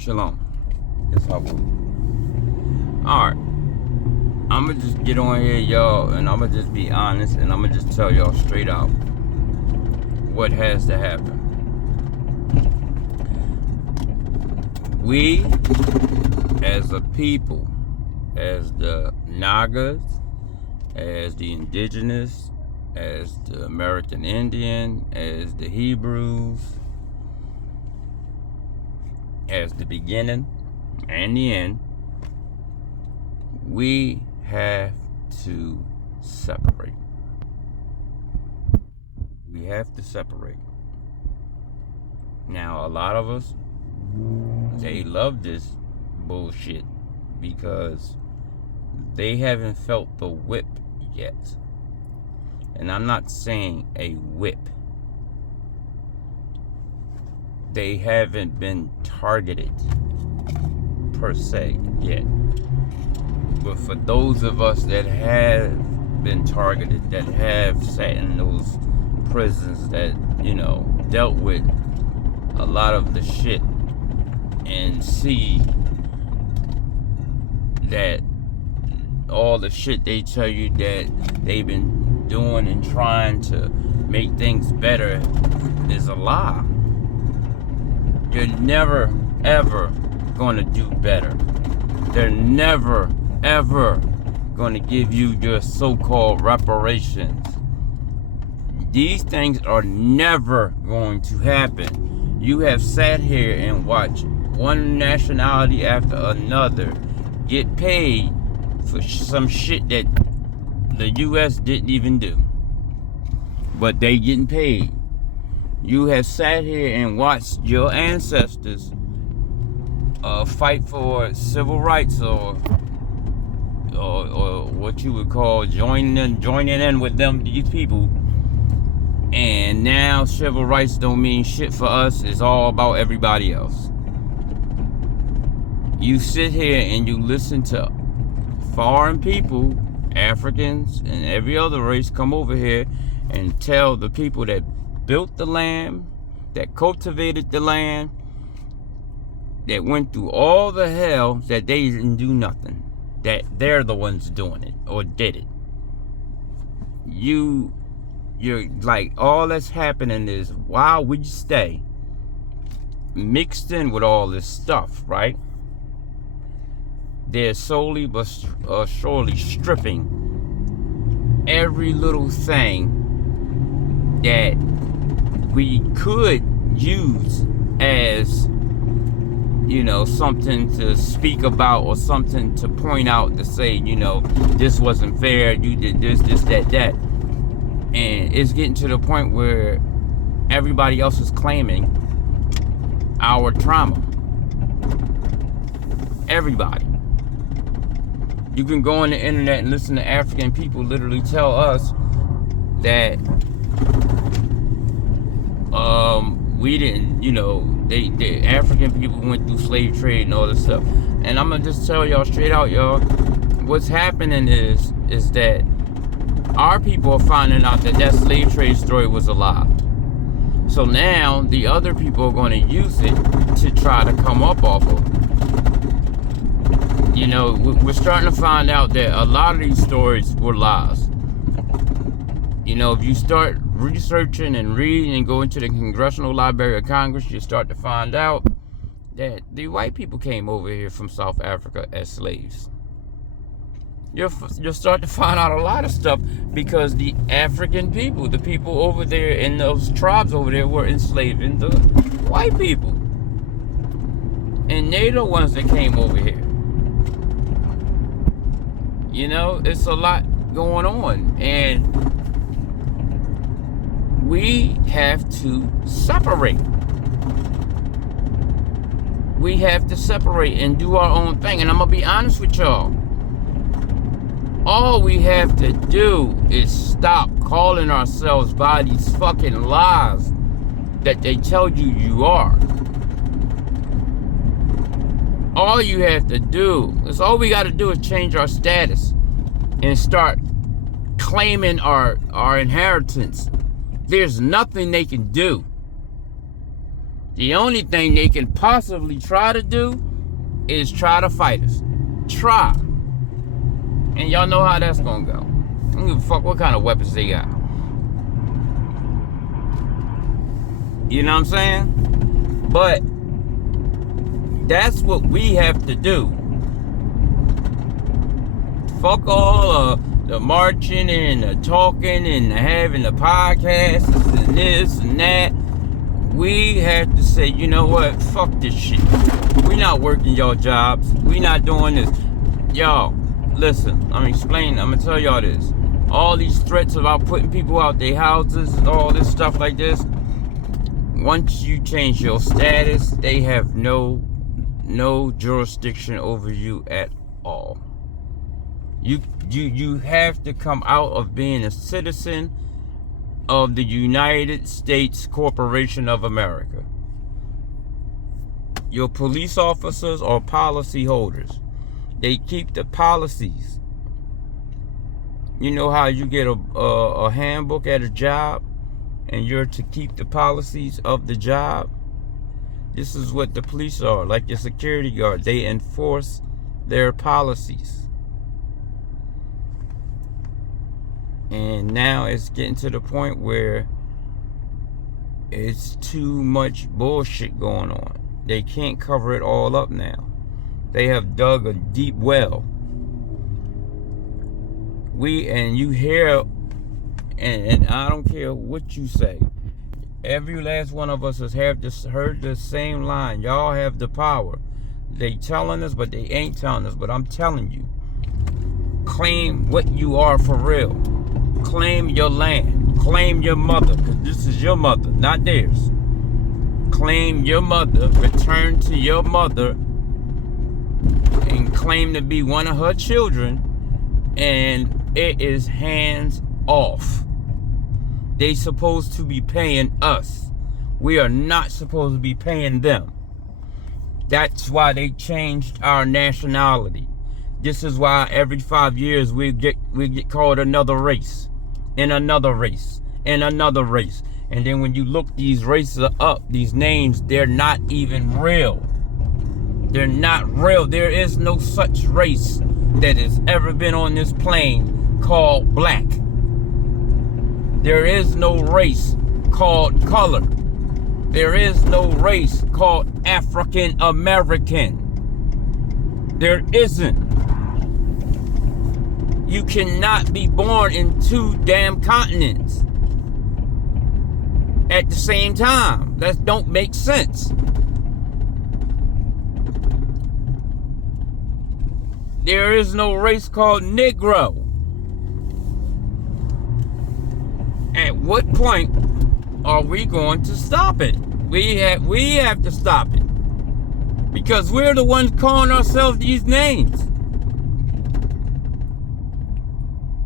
Shalom. It's Hubble. Alright. I'ma just get on here, y'all, and I'ma just be honest, and I'ma just tell y'all straight out what has to happen. We, as a people, as the Nagas, as the indigenous, as the American Indian, as the Hebrews, as the beginning and the end, we have to separate. We have to separate. Now, a lot of us, they love this bullshit because they haven't felt the whip yet. And I'm not saying a whip. They haven't been targeted per se yet. But for those of us that have been targeted, that have sat in those prisons, that, dealt with a lot of the shit and see that all the shit they tell you that they've been doing and trying to make things better is a lie. You're never, ever going to do better. They're never, ever going to give you your so-called reparations. These things are never going to happen. You have sat here and watched one nationality after another get paid for some shit that the U.S. didn't even do. But they getting paid. You have sat here and watched your ancestors fight for civil rights or what you would call joining in with them, these people. And now civil rights don't mean shit for us. It's all about everybody else. You sit here and you listen to foreign people, Africans and every other race, come over here and tell the people that built the land, that cultivated the land, that went through all the hell, that they didn't do nothing, that they're the ones doing it or did it. You're like, all that's happening is, why would you stay mixed in with all this stuff, right? They're slowly but surely stripping every little thing that we could use as, something to speak about or something to point out to say, this wasn't fair, you did this, that. And it's getting to the point where everybody else is claiming our trauma. Everybody. You can go on the internet and listen to African people literally tell us that we didn't, the African people went through slave trade and all this stuff. And I'm gonna just tell y'all straight out, y'all, what's happening is that our people are finding out that slave trade story was a lie. So now the other people are going to use it to try to come up off of it. We're starting to find out that a lot of these stories were lies. If you start researching and reading and go into the Congressional Library of Congress, you start to find out that the white people came over here from South Africa as slaves. You'll start to find out a lot of stuff because the African people, the people over there in those tribes over there, were enslaving the white people. And they're the ones that came over here. It's a lot going on. And we have to separate. We have to separate and do our own thing. And I'm going to be honest with y'all. All we have to do is stop calling ourselves by these fucking lies that they tell you are. All you have to do is, all we got to do is change our status and start claiming our inheritance. There's nothing they can do. The only thing they can possibly try to do is try to fight us. Try. And y'all know how that's gonna go. I don't give a fuck what kind of weapons they got. You know what I'm saying? But that's what we have to do. Fuck all the marching and the talking and having the podcasts and this and that. We have to say, you know what? Fuck this shit. We not working y'all jobs. We not doing this. Y'all, listen. I'm gonna tell y'all this. All these threats about putting people out their houses and all this stuff like this. Once you change your status, they have no jurisdiction over you at all. You have to come out of being a citizen of the United States Corporation of America. Your police officers are policy holders. They keep the policies. You know how you get a handbook at a job and you're to keep the policies of the job? This is what the police are, like your security guard. They enforce their policies. And now it's getting to the point where it's too much bullshit going on. They can't cover it all up now. They have dug a deep well. You hear, and I don't care what you say, every last one of us has heard the same line. Y'all have the power. They telling us, but they ain't telling us. But I'm telling you, claim what you are for real. Claim your land. Claim your mother, because this is your mother, not theirs. Claim your mother. Return to your mother and claim to be one of her children. And it is hands off. They supposed to be paying us. We are not supposed to be paying them. That's why they changed our nationality. This is why every 5 years we get called another race, and another race, and another race. And then when you look these races up, these names, they're not even real. They're not real. There is no such race that has ever been on this plane called black. There is no race called color. There is no race called African American. There isn't. You cannot be born in 2 damn continents at the same time. That don't make sense. There is no race called Negro. At what point are we going to stop it? We have to stop it. Because we're the ones calling ourselves these names.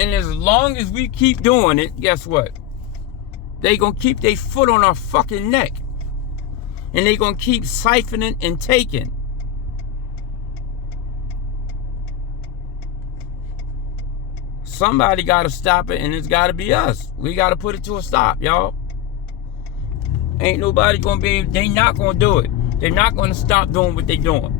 And as long as we keep doing it, guess what? They gonna keep their foot on our fucking neck. And they gonna keep siphoning and taking. Somebody gotta stop it, and it's gotta be us. We gotta put it to a stop, y'all. Ain't nobody gonna be, they not gonna do it. They're not gonna stop doing what they're doing.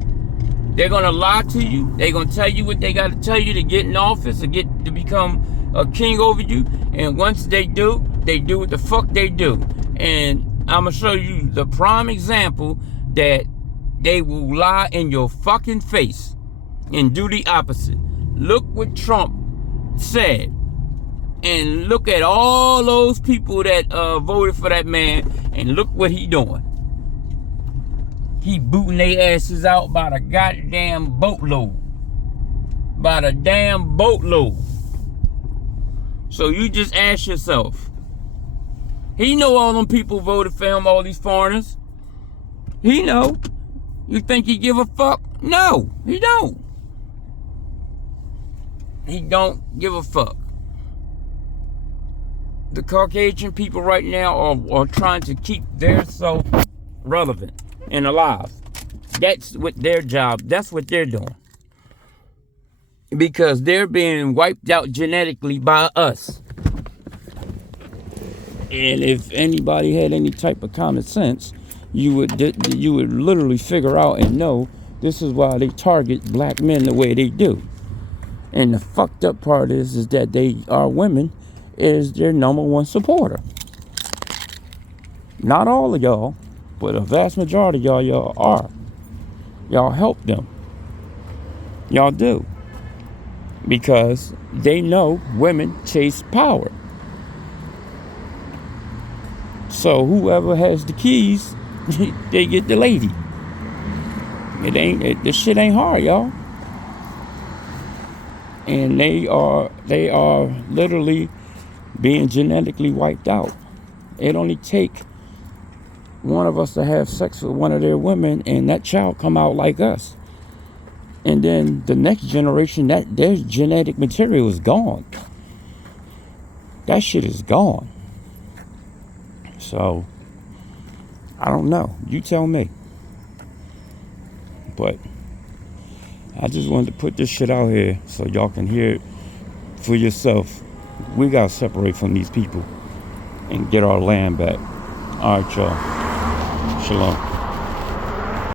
They're gonna lie to you. They're gonna tell you what they gotta tell you to get in office, to become a king over you. And once they do what the fuck they do. And I'm gonna show you the prime example that they will lie in your fucking face and do the opposite. Look what Trump said, and look at all those people that voted for that man, and look what he doing. He booting their asses out by the goddamn boatload. By the damn boatload. So you just ask yourself, he know all them people voted for him, all these foreigners. He know. You think he give a fuck? No, he don't. He don't give a fuck. The Caucasian people right now are trying to keep their self relevant and alive. That's what their job, that's what they're doing. Because they're being wiped out genetically by us. And if anybody had any type of common sense, you would literally figure out and know this is why they target black men the way they do. And the fucked up part is that our women is their number one supporter. Not all of y'all, but a vast majority of y'all are. Y'all help them. Y'all do. Because they know women chase power. So whoever has the keys, they get the lady. This shit ain't hard, y'all. And they are literally being genetically wiped out. It only take one of us to have sex with one of their women and that child come out like us. And then the next generation, that their genetic material is gone. That shit is gone. So, I don't know. You tell me. But I just wanted to put this shit out here so y'all can hear it for yourself. We gotta separate from these people and get our land back. All right, y'all. Shalom.